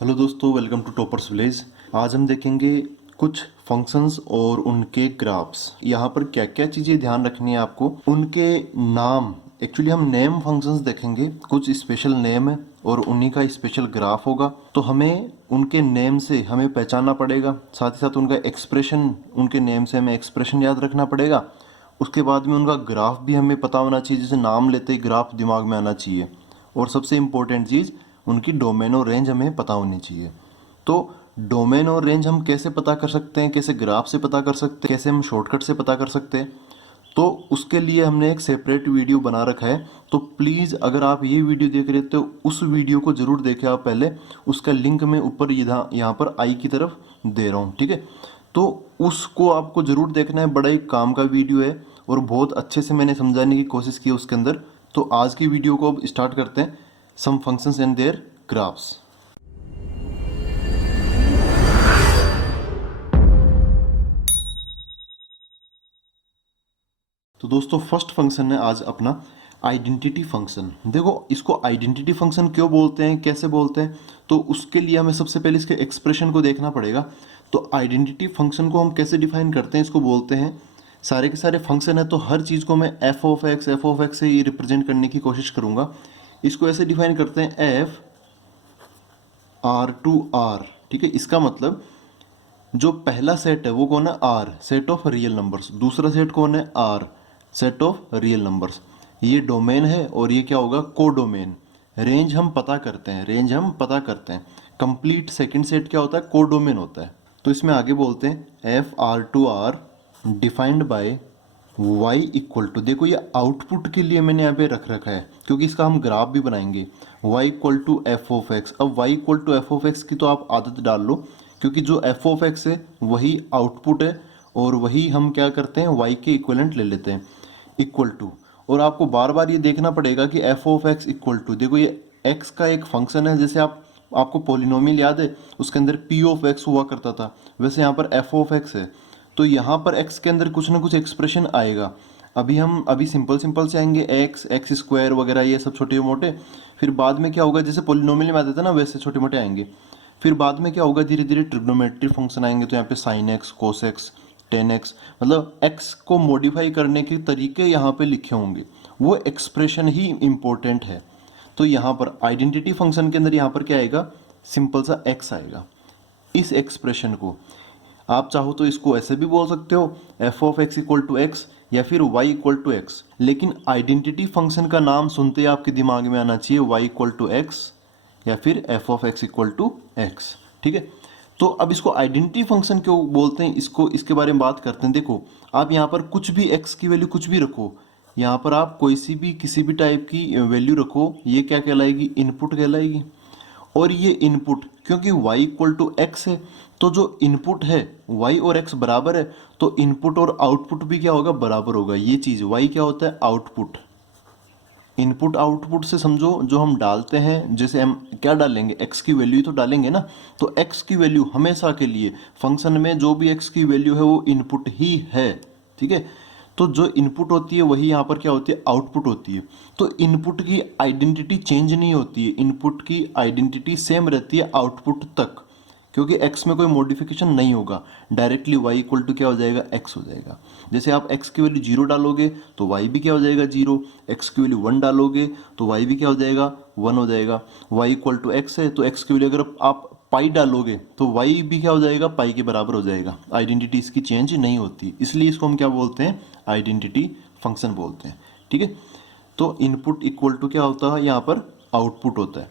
Hello दोस्तों, welcome to toppers village. आज हम देखेंगे कुछ फंक्शंस और उनके ग्राफ्स। यहाँ पर क्या क्या चीज़ें ध्यान रखनी है आपको, उनके नाम। एक्चुअली हम नेम फंक्शंस देखेंगे, कुछ स्पेशल नेम है और उन्हीं का स्पेशल ग्राफ होगा। तो हमें उनके नेम से हमें पहचानना पड़ेगा, साथ ही साथ उनका एक्सप्रेशन, उनके नेम से हमें एक्सप्रेशन याद रखना पड़ेगा। उसके बाद में उनका ग्राफ भी हमें पता होना चाहिए, जैसे नाम लेते ही ग्राफ दिमाग में आना चाहिए। और सबसे इम्पोर्टेंट चीज़, उनकी डोमेन और रेंज हमें पता होनी चाहिए। तो डोमेन और रेंज हम कैसे पता कर सकते हैं, कैसे ग्राफ से पता कर सकते हैं, कैसे हम शॉर्टकट से पता कर सकते हैं, तो उसके लिए हमने एक सेपरेट वीडियो बना रखा है। तो प्लीज़ अगर आप ये वीडियो देख रहे हो तो उस वीडियो को ज़रूर देखें आप पहले। उसका लिंक मैं ऊपर यहाँ पर आई की तरफ दे रहा हूँ, ठीक है। तो उसको आपको ज़रूर देखना है, बड़ा ही काम का वीडियो है और बहुत अच्छे से मैंने समझाने की कोशिश की है उसके अंदर। तो आज की वीडियो को अब स्टार्ट करते हैं, सम फंक्शंस एंड देयर ग्राफ्स। तो दोस्तों, फर्स्ट फंक्शन है आज अपना आइडेंटिटी फंक्शन। देखो, इसको आइडेंटिटी फंक्शन क्यों बोलते हैं, कैसे बोलते हैं, तो उसके लिए हमें सबसे पहले इसके एक्सप्रेशन को देखना पड़ेगा। तो आइडेंटिटी फंक्शन को हम कैसे डिफाइन करते हैं, इसको बोलते हैं, सारे के सारे फंक्शन है तो हर चीज़ को मैं एफ ऑफ एक्स से ही रिप्रेजेंट करने की कोशिश करूंगा। इसको ऐसे डिफाइन करते हैं, एफ आर टू आर, ठीक है। इसका मतलब जो पहला सेट है वो कौन है, R, set of real numbers. दूसरा सेट कौन है, R, set of real numbers. ये डोमेन है और ये क्या होगा, कोडोमेन। रेंज हम पता करते हैं, रेंज हम पता करते हैं। कंप्लीट सेकंड सेट क्या होता है, कोडोमेन होता है। तो इसमें आगे बोलते हैं F R to R defined by y equal to, देखो ये आउटपुट के लिए मैंने यहाँ पे रख रखा है क्योंकि इसका हम ग्राफ भी बनाएंगे। y equal to F of x. अब y equal to F of x की तो आप आदत डाल लो, क्योंकि जो एफ ऑफ एक्स है वही आउटपुट है और वही हम क्या करते हैं, y के इक्वलेंट ले लेते हैं, इक्वल टू। और आपको बार बार ये देखना पड़ेगा कि F of x equal to, देखो ये x का एक फंक्शन है। जैसे आपको पोलिनोमियल याद है, उसके अंदर p ऑफ एक्स हुआ करता था, वैसे यहाँ पर f ऑफ एक्स है। तो यहाँ पर x के अंदर कुछ ना कुछ एक्सप्रेशन आएगा। अभी सिंपल सिंपल से आएंगे, एक्स स्क्वायर वगैरह ये सब छोटे मोटे। फिर बाद में क्या होगा, जैसे पोलिनोमियल में आते थे ना वैसे छोटे मोटे आएंगे। फिर बाद में क्या होगा, धीरे धीरे ट्रिग्नोमेट्री फंक्शन आएंगे। तो यहाँ पे sine x, cos x, ten x, मतलब एक्स को मॉडिफाई करने के तरीके यहाँ पे लिखे होंगे, वो एक्सप्रेशन ही इम्पोर्टेंट है। तो यहाँ पर आइडेंटिटी फंक्शन के अंदर यहाँ पर क्या आएगा, सिंपल सा एक्स आएगा। इस एक्सप्रेशन को आप चाहो तो इसको ऐसे भी बोल सकते हो, F of x equal to x, या फिर वाई इक्वल टू एक्स। लेकिन आइडेंटिटी फंक्शन का नाम सुनते ही आपके दिमाग में आना चाहिए वाई इक्वल टू एक्स या फिर F of x equal to x, ठीक है। तो अब इसको आइडेंटिटी फंक्शन क्यों बोलते हैं, इसको इसके बारे में बात करते हैं। देखो, आप यहाँ पर कुछ भी एक्स की वैल्यू कुछ भी रखो, यहाँ पर आप कोई सी भी किसी भी टाइप की वैल्यू रखो, ये क्या कहलाएगी, इनपुट कहलाएगी। और ये इनपुट, क्योंकि y इक्वल टू एक्स है, तो जो इनपुट है y और x बराबर है, तो इनपुट और आउटपुट भी क्या होगा, बराबर होगा। ये चीज़ y क्या होता है, आउटपुट। इनपुट आउटपुट से समझो जो हम डालते हैं, जैसे हम क्या डालेंगे, x की वैल्यू तो डालेंगे ना। तो x की वैल्यू हमेशा के लिए फंक्शन में जो भी x की वैल्यू है वो इनपुट ही है, ठीक है। तो जो इनपुट होती है वही यहाँ पर क्या होती है, आउटपुट होती है। तो इनपुट की आइडेंटिटी चेंज नहीं होती है, इनपुट की आइडेंटिटी सेम रहती है आउटपुट तक, क्योंकि x में कोई मॉडिफिकेशन नहीं होगा। डायरेक्टली y इक्वल टू क्या हो जाएगा, x हो जाएगा। जैसे आप x की वैल्यू 0 डालोगे तो y भी क्या हो जाएगा, 0। x की वैल्यू 1 डालोगे तो y भी क्या हो जाएगा, 1 हो जाएगा। y इक्वल टू x है तो x की वैल्यू अगर आप पाई डालोगे तो y भी क्या हो जाएगा, पाई के बराबर हो जाएगा। आइडेंटिटी इसकी चेंज नहीं होती, इसलिए इसको हम क्या बोलते हैं, आइडेंटिटी फंक्शन बोलते हैं, ठीक है। तो इनपुट इक्वल टू क्या होता है, यहाँ पर आउटपुट होता है।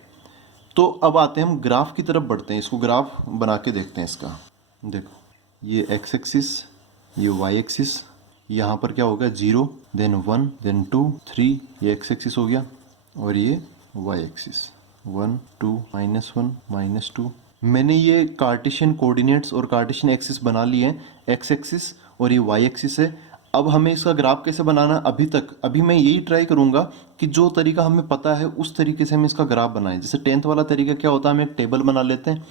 तो अब आते हैं हम ग्राफ की तरफ बढ़ते हैं, इसको ग्राफ बना के देखते हैं इसका। देखो, ये एक्स एक्सिस, ये वाई एक्सिस, यहाँ पर क्या होगा, 0, देन 1, देन 2, 3, ये एक्स एक्सिस हो गया, और ये वाई एक्सिस, 1, 2, -1, -2। मैंने ये कार्टेशियन कोऑर्डिनेट्स और कार्टेशियन एक्सिस बना लिए हैं, एक्स एक्सिस और ये वाई एक्सिस है। अब हमें इसका ग्राफ कैसे बनाना, अभी मैं यही ट्राई करूंगा कि जो तरीका हमें पता है उस तरीके से हम इसका ग्राफ बनाएं। जैसे 10th वाला तरीका क्या होता है, हम एक टेबल बना लेते हैं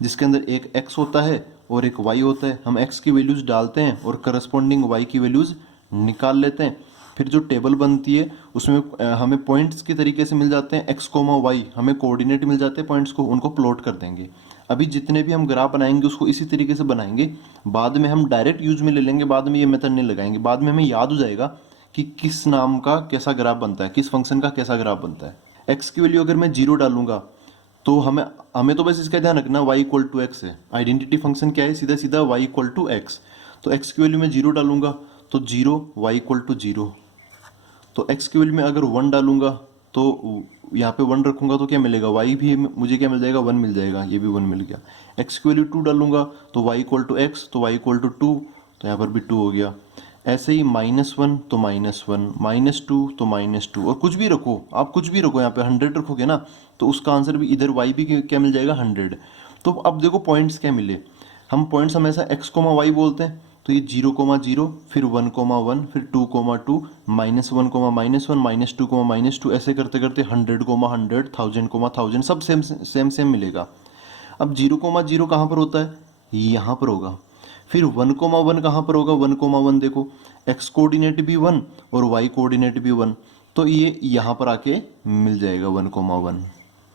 जिसके अंदर एक x होता है और एक y होता है। हम x की वैल्यूज़ डालते हैं और करस्पॉन्डिंग y की वैल्यूज़ निकाल लेते हैं। फिर जो टेबल बनती है उसमें हमें पॉइंट्स के तरीके से मिल जाते हैं, एक्स कोमा वाई हमें कोऑर्डिनेट मिल जाते हैं पॉइंट्स को, उनको प्लॉट कर देंगे। अभी जितने भी हम ग्राफ बनाएंगे उसको इसी तरीके से बनाएंगे, बाद में हम डायरेक्ट यूज में ले लेंगे, बाद में ये मेथड नहीं लगाएंगे, बाद में हमें याद हो जाएगा कि किस नाम का कैसा ग्राफ बनता है, किस फंक्शन का कैसा ग्राफ बनता है। एक्स की वैल्यू अगर मैं 0 डालूंगा तो हमें हमें तो बस इसका ध्यान रखना y इक्वल टू एक्स है, आइडेंटिटी फंक्शन क्या है, सीधा सीधा y इक्वल टू एक्स। तो x की वैल्यू में 0 डालूंगा तो 0, y इक्वल टू 0। तो x की वैल्यू में अगर 1 डालूंगा तो यहाँ पे 1 रखूंगा तो क्या मिलेगा, y भी मुझे क्या मिल जाएगा, 1 मिल जाएगा, ये भी 1 मिल गया। x की वैल्यू 2 डालूंगा तो y इक्वल टू एक्स, तो y इक्वल टू 2, तो यहाँ पर भी 2 हो गया। ऐसे ही -1 तो -1, -2 तो -2, और कुछ भी रखो, आप कुछ भी रखो, यहाँ पे 100 रखोगे ना तो उसका आंसर भी इधर y भी क्या मिल जाएगा, 100। तो अब देखो पॉइंट्स क्या मिले, हम पॉइंट्स हमेशा x कोमा वाई बोलते हैं, तो ये 0,0, फिर 1,1, फिर 2,2, -1,-1, -2,-2, ऐसे करते करते 100,100, 1000,1000 सब सेम सेम सेम मिलेगा। अब 0,0 कहाँ पर होता है, यहाँ पर होगा। फिर 1,1 कहाँ पर होगा, 1,1 देखो x कोऑर्डिनेट भी 1 और y कोऑर्डिनेट भी 1, तो ये यहाँ पर आके मिल जाएगा 1,1।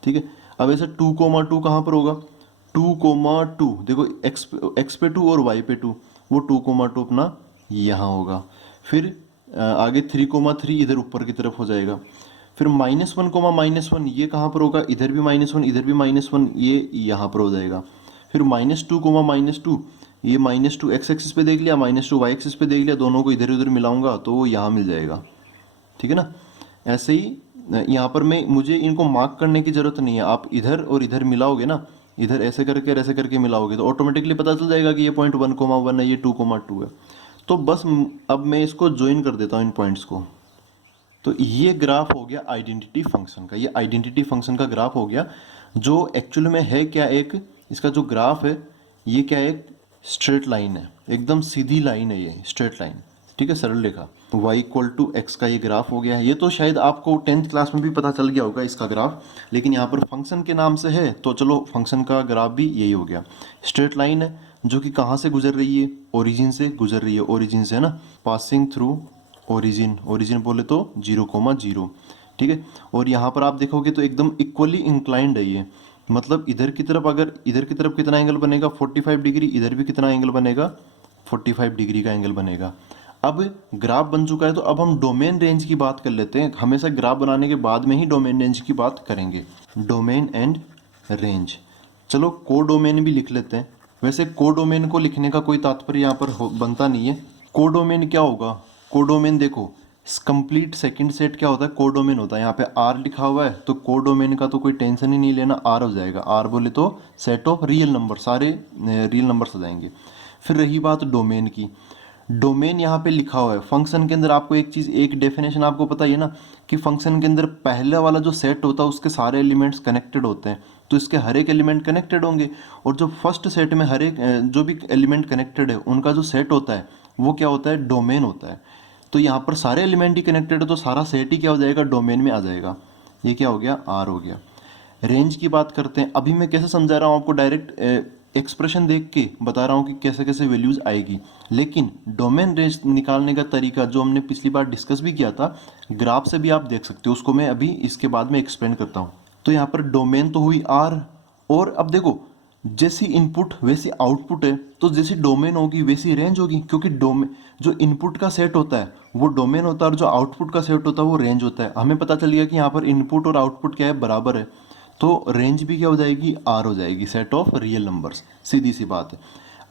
ठीक है। अब ऐसे 2,2 कहाँ पर होगा, 2,2 देखो x पे 2 और y पे 2, वो 2,2 अपना यहाँ होगा। फिर आगे 3,3 इधर ऊपर की तरफ हो जाएगा। फिर -1, ये कहाँ पर होगा, इधर भी -1, इधर भी -1, ये यहाँ पर हो जाएगा। फिर -2, ये -2 x एक्सिस पे देख लिया, -2 y एक्सिस पे देख लिया, दोनों को इधर उधर मिलाऊंगा तो वो यहाँ मिल जाएगा। ठीक है ना। ऐसे ही यहाँ पर मुझे इनको मार्क करने की जरूरत नहीं है, आप इधर और इधर मिलाओगे ना, इधर ऐसे करके और ऐसे करके मिलाओगे तो ऑटोमेटिकली पता चल जाएगा कि ये पॉइंट 1,1 है, ये 2,2 है। तो बस अब मैं इसको ज्वाइन कर देता हूँ इन पॉइंट्स को। तो ये ग्राफ हो गया आइडेंटिटी फंक्शन का, ये आइडेंटिटी फंक्शन का ग्राफ हो गया, जो एक्चुअल में है क्या, एक इसका जो ग्राफ है ये क्या है, एक स्ट्रेट लाइन है, एकदम सीधी लाइन है, ये स्ट्रेट लाइन। ठीक है, सरल रेखा। y इक्वल टू एक्स का ये ग्राफ हो गया है। ये तो शायद आपको 10th क्लास में भी पता चल गया होगा इसका ग्राफ, लेकिन यहाँ पर फंक्शन के नाम से है तो चलो फंक्शन का ग्राफ भी यही हो गया। स्ट्रेट लाइन है जो कि कहाँ से गुजर रही है, ओरिजिन से गुजर रही है, ओरिजिन से है ना, पासिंग थ्रू ओरिजिन, ओरिजिन बोले तो 0,0। ठीक है। और यहाँ पर आप देखोगे तो एकदम इक्वली इंक्लाइंड है ये, मतलब इधर की तरफ, अगर इधर की तरफ कितना एंगल बनेगा 45 डिग्री, इधर भी कितना एंगल बनेगा 45 डिग्री का एंगल बनेगा। अब ग्राफ बन चुका है तो अब हम डोमेन रेंज की बात कर लेते हैं। हमेशा ग्राफ बनाने के बाद में ही डोमेन रेंज की बात करेंगे, डोमेन एंड रेंज। चलो को डोमेन भी लिख लेते हैं। वैसे को डोमेन को लिखने का कोई तात्पर्य यहाँ पर बनता नहीं है। को डोमेन क्या होगा, को डोमेन देखो कंप्लीट सेकंड सेट क्या होता है, को डोमेन होता है। यहाँ पे आर लिखा हुआ है तो को डोमेन का तो कोई टेंशन ही नहीं लेना, आर हो जाएगा। आर बोले तो सेट ऑफ रियल नंबर, सारे रियल नंबर्स आ जाएंगे। फिर रही बात डोमेन की, डोमेन यहाँ पे लिखा हुआ है। फंक्शन के अंदर आपको एक चीज़, एक डेफिनेशन आपको पता ही है ना कि फंक्शन के अंदर पहले वाला जो सेट होता है उसके सारे एलिमेंट्स कनेक्टेड होते हैं, तो इसके हर एक एलिमेंट कनेक्टेड होंगे। और जो फर्स्ट सेट में हर एक जो भी एलिमेंट कनेक्टेड है उनका जो सेट होता है वो क्या होता है, डोमेन होता है। तो यहाँ पर सारे एलिमेंट ही कनेक्टेड है तो सारा सेट ही क्या हो जाएगा, डोमेन में आ जाएगा। ये क्या हो गया, आर हो गया। रेंज की बात करते हैं। अभी मैं कैसे समझा रहा हूँ आपको, डायरेक्ट एक्सप्रेशन देख के बता रहा हूँ कि कैसे कैसे वैल्यूज आएगी, लेकिन डोमेन रेंज निकालने का तरीका जो हमने पिछली बार डिस्कस भी किया था, ग्राफ से भी आप देख सकते हो, उसको मैं अभी इसके बाद में एक्सप्लेन करता हूँ। तो यहाँ पर डोमेन तो हुई आर, और अब देखो जैसी इनपुट वैसी आउटपुट है, तो जैसी डोमेन होगी वैसी रेंज होगी, क्योंकि डोमेन जो इनपुट का सेट होता है वो डोमेन होता है और जो आउटपुट का सेट होता है वो रेंज होता है। हमें पता चल गया कि यहाँ पर इनपुट और आउटपुट क्या है, बराबर है, तो रेंज भी क्या हो जाएगी, आर हो जाएगी, सेट ऑफ रियल नंबर्स। सीधी सी बात है।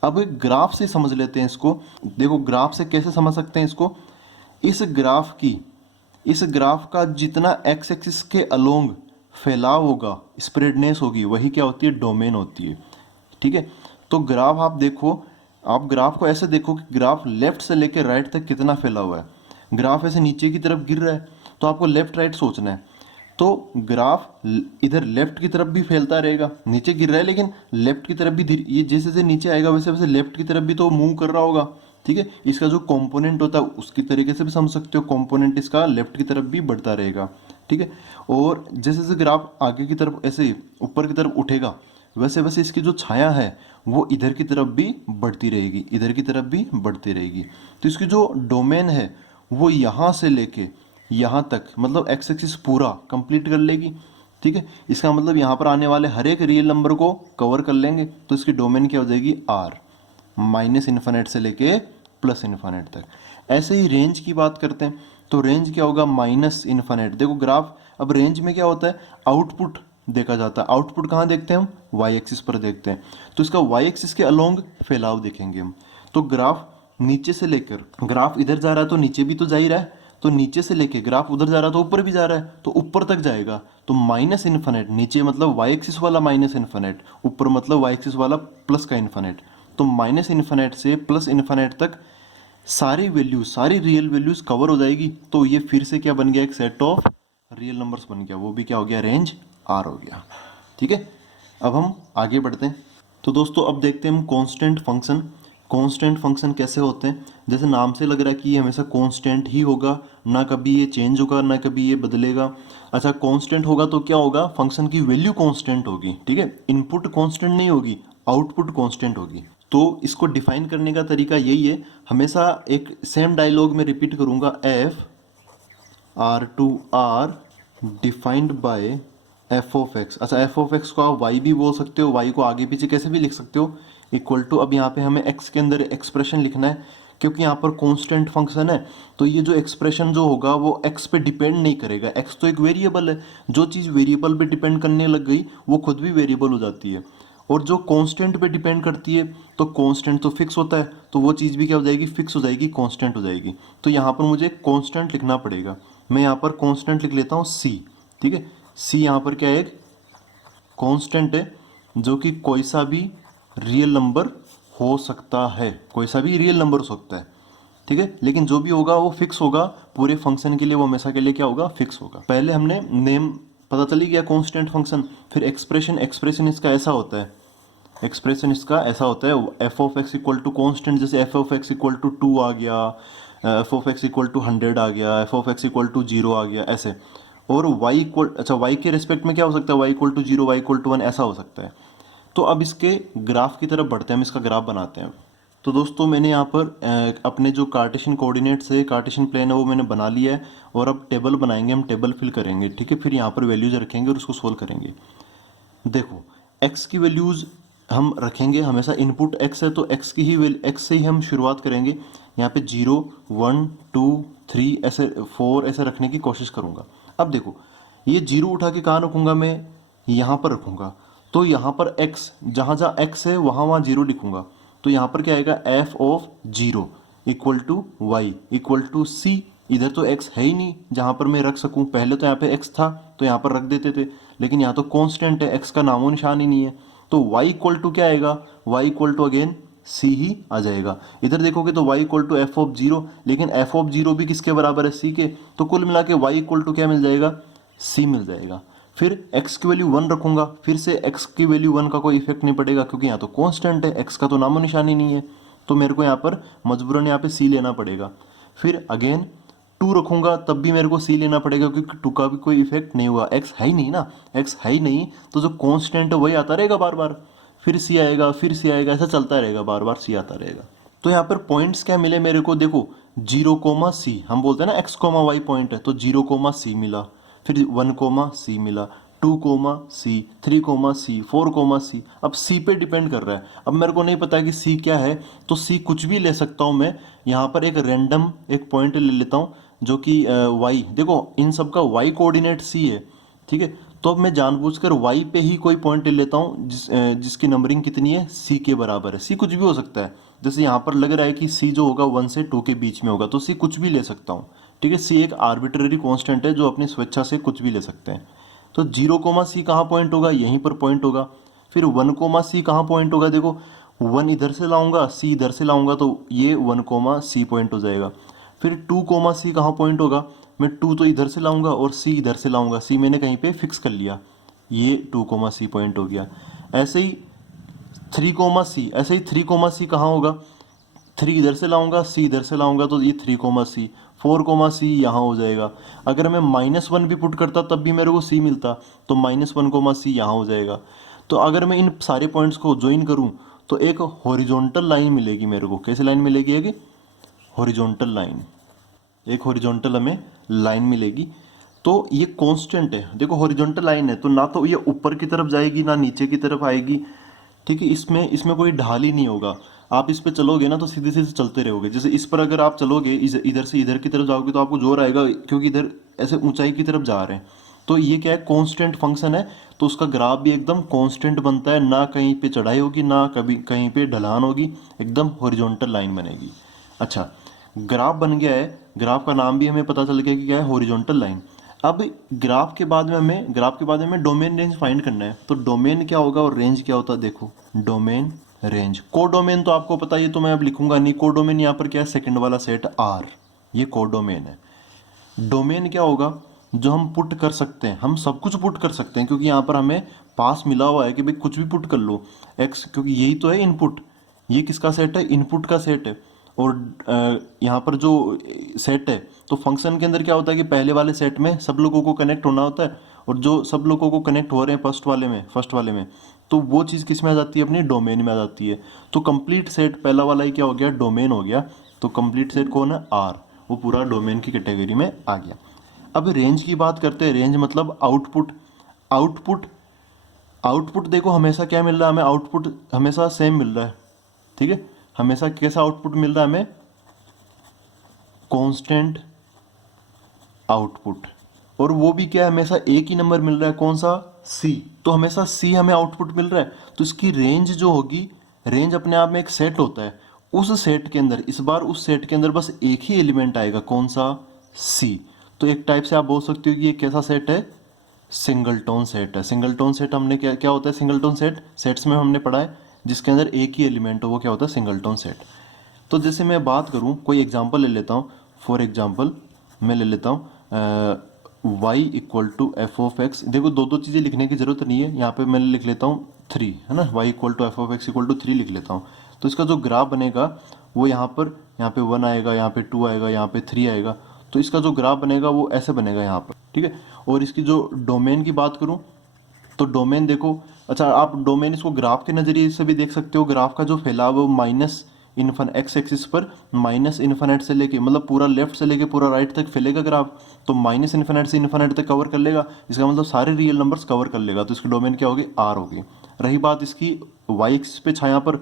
अब ग्राफ से समझ लेते हैं इसको। देखो ग्राफ से कैसे समझ सकते हैं इसको, इस ग्राफ का जितना एक्स एक्सिस के अलोंग फैलाव होगा, स्प्रेडनेस होगी, वही क्या होती है, डोमेन होती है। ठीक है। तो ग्राफ आप देखो, आप ग्राफ को ऐसे देखो कि ग्राफ लेफ्ट से लेकर राइट तक कितना फैला हुआ है। ग्राफ ऐसे नीचे की तरफ गिर रहा है तो आपको लेफ्ट राइट सोचना है, तो ग्राफ इधर लेफ्ट की तरफ भी फैलता रहेगा, नीचे गिर रहा है लेकिन लेफ्ट की तरफ भी ये जैसे जैसे नीचे आएगा वैसे वैसे लेफ्ट की तरफ भी तो मूव कर रहा होगा। ठीक है। इसका जो कंपोनेंट होता है उसकी तरीके से भी समझ सकते हो, कंपोनेंट इसका लेफ्ट की तरफ भी बढ़ता रहेगा। ठीक है। और जैसे जैसे ग्राफ आगे की तरफ ऐसे ऊपर की तरफ उठेगा वैसे वैसे इसकी जो छाया है वो इधर की तरफ भी बढ़ती रहेगी, इधर की तरफ भी बढ़ती रहेगी। तो इसकी जो डोमेन है वो यहाँ से लेके यहाँ तक मतलब एक्स एक्सिस पूरा कंप्लीट कर लेगी। ठीक है, इसका मतलब यहाँ पर आने वाले हर एक रियल नंबर को कवर कर लेंगे, तो इसकी डोमेन क्या हो जाएगी आर, माइनस इन्फिनिट से लेके प्लस इन्फिनिट तक। ऐसे ही रेंज की बात करते हैं, तो रेंज क्या होगा माइनस इन्फिनिट। देखो ग्राफ, अब रेंज में क्या होता है, आउटपुट देखा जाता है। आउटपुट कहाँ देखते हैं हम, वाई एक्सिस पर देखते हैं, तो इसका वाई एक्सिस के अलोंग फैलाव देखेंगे हम। तो ग्राफ नीचे से लेकर, ग्राफ इधर जा रहा है तो नीचे भी तो जा ही रहा है, तो नीचे से लेके ग्राफ उधर जा रहा है तो ऊपर भी जा रहा है, तो ऊपर तक जाएगा। तो माइनस इन्फिनिट, नीचे मतलब वाई एक्सिस वाला माइनस इन्फिनिट, ऊपर मतलब वाई एक्सिस वाला प्लस का इन्फिनिट। तो माइनस इन्फिनिट से प्लस इन्फिनिट तक सारी वैल्यूज, सारी रियल वैल्यूज कवर हो जाएगी। तो ये फिर से क्या बन गया, एक सेट ऑफ रियल नंबर्स बन गया, वो भी क्या हो गया, रेंज आर हो गया। ठीक है, अब हम आगे बढ़ते हैं। तो दोस्तों अब देखते हैं हम कांस्टेंट फंक्शन। कांस्टेंट फंक्शन कैसे होते हैं, जैसे नाम से लग रहा है कि ये हमेशा कांस्टेंट ही होगा, ना कभी ये चेंज होगा ना कभी ये बदलेगा। अच्छा, कांस्टेंट होगा तो क्या होगा, फंक्शन की वैल्यू कांस्टेंट होगी। ठीक है, इनपुट कांस्टेंट नहीं होगी, आउटपुट कांस्टेंट होगी। तो इसको डिफाइन करने का तरीका यही है, हमेशा एक सेम डायलॉग में रिपीट करूंगा, F R to R defined by F of x. अच्छा, एफ ऑफ एक्स को आप वाई भी बोल सकते हो, वाई को आगे पीछे कैसे भी लिख सकते हो, इक्वल टू, अब यहाँ पे हमें एक्स के अंदर एक्सप्रेशन लिखना है, क्योंकि यहाँ पर कांस्टेंट फंक्शन है, तो ये जो एक्सप्रेशन जो होगा वो एक्स पे डिपेंड नहीं करेगा। एक्स तो एक वेरिएबल है, जो चीज़ वेरिएबल पे डिपेंड करने लग गई वो खुद भी वेरिएबल हो जाती है, और जो कांस्टेंट पे डिपेंड करती है तो कांस्टेंट तो फिक्स होता है, तो वो चीज़ भी क्या हो जाएगी, फिक्स हो जाएगी, कांस्टेंट हो जाएगी। तो यहाँ पर मुझे कांस्टेंट लिखना पड़ेगा, मैं यहाँ पर कांस्टेंट लिख लेता हूँ सी। ठीक है, सी यहाँ पर क्या है, एक कांस्टेंट है जो कि कोई सा भी रियल नंबर हो सकता है, कोई सा भी रियल नंबर हो सकता है। ठीक है, लेकिन जो भी होगा वो फिक्स होगा, पूरे फंक्शन के लिए वो हमेशा के लिए क्या होगा, फिक्स होगा। पहले हमने नेम पता चली गया कांस्टेंट फंक्शन, फिर एक्सप्रेशन, एक्सप्रेशन इसका ऐसा होता है, एक्सप्रेशन इसका ऐसा होता है, F of x equal to constant, जैसे F of x equal to 2 आ गया, F of x equal to 100 आ गया, F of x equal to 0 आ गया, ऐसे। और वाई इक्वल, अच्छा वाई के रिस्पेक्ट में क्या हो सकता है, Y equal to 0, Y equal to 1, ऐसा हो सकता है। तो अब इसके ग्राफ की तरफ बढ़ते हैं, हम इसका ग्राफ बनाते हैं। तो दोस्तों मैंने यहाँ पर अपने जो कार्टेशियन कोऑर्डिनेट्स है, कार्टेशियन प्लेन है, वो मैंने बना लिया है, और अब टेबल बनाएंगे, हम टेबल फिल करेंगे। ठीक है, फिर यहाँ पर वैल्यूज रखेंगे और उसको सोल्व करेंगे। देखो, x की वैल्यूज़ हम रखेंगे, हमेशा इनपुट x है तो x की ही x से ही हम शुरुआत करेंगे। यहाँ पे 0 1 2 3 ऐसे 4 ऐसे रखने की कोशिश करूँगा। अब देखो, ये 0 उठा के कहाँ रखूँगा, मैं यहाँ पर रखूँगा, तो यहाँ पर x, जहाँ जहाँ x है वहाँ वहाँ 0 लिखूँगा, तो यहाँ पर क्या आएगा, f of 0 equal to Y equal to C. इधर तो x है ही नहीं जहाँ पर मैं रख सकूँ, पहले तो यहाँ पे x था तो यहाँ पर रख देते थे, लेकिन यहाँ तो कांस्टेंट है, x का नामो निशान ही नहीं है, तो y इक्वल टू क्या आएगा, y equal to again c ही आ जाएगा। इधर देखोगे तो y equal to F of 0, लेकिन f ऑफ 0 भी किसके बराबर है, c के, तो कुल मिला के y इक्वल टू क्या मिल जाएगा, c मिल जाएगा। फिर x की वैल्यू 1 रखूंगा, फिर से x की वैल्यू 1 का कोई इफेक्ट नहीं पड़ेगा, क्योंकि यहाँ तो कांस्टेंट है, x का तो नामो निशान ही नहीं है, तो मेरे को यहाँ पर मजबूरन यहाँ पे c लेना पड़ेगा। फिर अगेन 2 रखूंगा, तब भी मेरे को c लेना पड़ेगा, क्योंकि 2 का भी कोई इफेक्ट नहीं हुआ, x है ही नहीं ना, x है ही नहीं, तो जो कांस्टेंट है वही आता रहेगा बार बार, फिर c आएगा, फिर c आएगा, ऐसा चलता रहेगा, बार बार c आता रहेगा। तो यहाँ पर पॉइंट्स क्या मिले मेरे को, देखो 0, c, हम बोलते हैं ना x, y पॉइंट है, तो 0, c मिला, फिर 1, c मिला, 2, c, 3, c, 4, c। अब c पे डिपेंड कर रहा है, अब मेरे को नहीं पता कि c क्या है, तो c कुछ भी ले सकता हूँ मैं। यहाँ पर एक रैंडम एक पॉइंट ले लेता हूँ जो कि y, देखो इन सब का y कोऑर्डिनेट c है। ठीक है, तो अब मैं जानबूझकर y पे ही कोई पॉइंट ले लेता हूँ जिसकी नंबरिंग कितनी है, c के बराबर है। c कुछ भी हो सकता है, जैसे यहाँ पर लग रहा है कि c जो होगा 1 से 2 के बीच में होगा, तो c कुछ भी ले सकता हूँ। ठीक है, c एक आर्बिट्ररी कांस्टेंट है जो अपनी स्वेच्छा से कुछ भी ले सकते हैं। तो 0, c कहाँ पॉइंट होगा, यहीं पर पॉइंट होगा। फिर 1, c कहाँ पॉइंट होगा, देखो 1 इधर से लाऊंगा, c इधर से लाऊंगा, तो ये 1, c पॉइंट हो जाएगा। फिर 2, c कहाँ पॉइंट होगा, मैं 2 तो इधर से लाऊंगा और c इधर से लाऊंगा, c मैंने कहीं पे फिक्स कर लिया, ये 2, c पॉइंट हो गया। ऐसे ही 3, c, ऐसे ही 3, c कहाँ होगा, 3 इधर से लाऊंगा, c इधर से लाऊंगा, तो ये 3, c, 4, c यहाँ हो जाएगा। अगर मैं -1 भी पुट करता तब भी मेरे को c मिलता, तो -1, c यहाँ हो जाएगा। तो अगर मैं इन सारे पॉइंट्स को ज्वाइन करूँ तो एक हॉरिजॉन्टल लाइन मिलेगी मेरे को, कैसे लाइन मिलेगी, एक हॉरिजॉन्टल लाइन। एक हॉरिजॉन्टल हमें लाइन मिलेगी। तो ये कांस्टेंट है, देखो हॉरिजॉन्टल लाइन है तो ना तो ये ऊपर की तरफ जाएगी ना नीचे की तरफ आएगी, ठीक है। इसमें इसमें कोई ढाल ही नहीं होगा, आप इस पे चलोगे ना तो सीधे सीधे चलते रहोगे। जैसे इस पर अगर आप चलोगे इधर से इधर की तरफ जाओगे तो आपको जोर आएगा, क्योंकि इधर ऐसे ऊंचाई की तरफ जा रहे हैं। तो ये क्या है, कांस्टेंट फंक्शन है, तो उसका ग्राफ भी एकदम कांस्टेंट बनता है, ना कहीं पे चढ़ाई होगी ना कभी कहीं पे ढलान होगी, एकदम हॉरिजॉन्टल लाइन बनेगी। अच्छा, ग्राफ बन गया है, ग्राफ का नाम भी हमें पता चल गया कि क्या है, हॉरिजॉन्टल लाइन। अब ग्राफ के बाद में हमें डोमेन रेंज फाइंड करना है। तो डोमेन क्या होगा और रेंज क्या होता है, देखो डोमेन रेंज। कोडोमेन तो आपको पता ही है, तो मैं अब लिखूंगा नहीं। कोडोमेन यहाँ पर क्या है, सेकंड वाला सेट आर, ये कोडोमेन है। डोमेन क्या होगा, जो हम पुट कर सकते हैं, हम सब कुछ पुट कर सकते हैं, क्योंकि यहाँ पर हमें पास मिला हुआ है कि भाई कुछ भी पुट कर लो एक्स, क्योंकि यही तो है इनपुट। ये किसका सेट है, इनपुट का सेट है। और यहाँ पर जो सेट है, तो फंक्शन के अंदर क्या होता है कि पहले वाले सेट में सब लोगों को कनेक्ट होना होता है, और जो सब लोगों को कनेक्ट हो रहे हैं फर्स्ट वाले में, तो वो चीज़ किस में आ जाती है, अपनी डोमेन में आ जाती है। तो कंप्लीट सेट पहला वाला ही क्या हो गया, डोमेन हो गया। तो कंप्लीट सेट कौन है, आर, वो पूरा डोमेन की कैटेगरी में आ गया। अब रेंज की बात करते हैं। रेंज मतलब आउटपुट। आउटपुट आउटपुट देखो हमेशा क्या मिल रहा है हमें, आउटपुट हमेशा सेम मिल रहा है, ठीक है। हमेशा कैसा आउटपुट मिल रहा है हमें, कांस्टेंट आउटपुट। और वो भी क्या है, हमेशा एक ही नंबर मिल रहा है, कौन सा, सी। तो हमेशा सी हमें आउटपुट मिल रहा है, तो इसकी रेंज जो होगी, रेंज अपने आप में एक सेट होता है। उस सेट के अंदर, इस बार उस सेट के अंदर बस एक ही एलिमेंट आएगा, कौन सा, सी। तो एक टाइप से आप बोल सकते हो कि ये कैसा सेट है, सिंगलटोन सेट है। सिंगलटोन सेट हमने क्या क्या होता है, सिंगलटोन सेट सेट्स में हमने पढ़ा है जिसके अंदर एक ही एलिमेंट हो, वो क्या होता है, सिंगलटोन सेट। तो जैसे मैं बात करूं, कोई एग्जांपल ले लेता हूं। फॉर एग्जांपल मैं ले लेता हूं y equal to F of x. देखो दो दो चीज़ें लिखने की ज़रूरत नहीं है, यहाँ पे मैं लिख लेता हूँ 3, है ना। y equal to F of x equal to 3 लिख लेता हूँ। तो इसका जो ग्राफ बनेगा वो यहाँ पे 1 आएगा, यहाँ पे 2 आएगा, यहाँ पे 3 आएगा। तो इसका जो ग्राफ बनेगा वो ऐसे बनेगा यहाँ पर, ठीक है। और इसकी जो डोमेन की बात करूँ, तो डोमेन देखो, अच्छा आप डोमेन इसको ग्राफ के नज़रिए से भी देख सकते हो। ग्राफ का जो फैलाव है वो माइनस एक्स एक्सिस पर माइनस इन्फिनिट से लेके, मतलब पूरा लेफ्ट से लेके पूरा राइट तक फैलेगा ग्राफ। तो माइनस इन्फिनिट से इन्फिनिट तक कवर कर लेगा, इसका मतलब सारे रियल नंबर्स कवर कर लेगा। तो इसकी डोमेन क्या होगी, आर होगी। रही बात इसकी वाई एक्सिस पे छाया पर,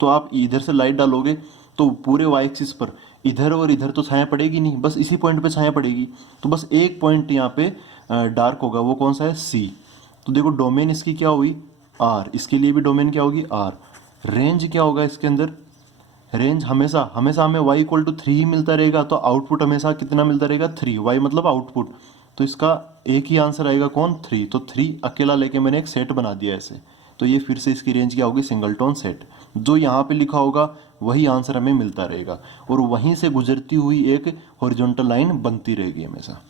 तो आप इधर से लाइट डालोगे तो पूरे वाई एक्सिस पर इधर और इधर तो छाया पड़ेगी नहीं, बस इसी पॉइंट पे छाया पड़ेगी। तो बस एक पॉइंट यहाँ पे डार्क होगा, वो कौन सा है, सी। तो देखो डोमेन इसकी क्या हुई, आर। इसके लिए भी डोमेन क्या होगी, आर। रेंज क्या होगा इसके अंदर, रेंज हमेशा हमेशा हमें y इक्वल टू 3 ही मिलता रहेगा, तो आउटपुट हमेशा कितना मिलता रहेगा, 3। y मतलब आउटपुट, तो इसका एक ही आंसर आएगा, कौन, 3। तो 3 अकेला लेके मैंने एक सेट बना दिया ऐसे। तो ये फिर से इसकी रेंज क्या होगी, सिंगलटोन सेट। जो यहाँ पे लिखा होगा वही आंसर हमें मिलता रहेगा, और वहीं से गुजरती हुई एक हॉरिजॉन्टल लाइन बनती रहेगी हमेशा।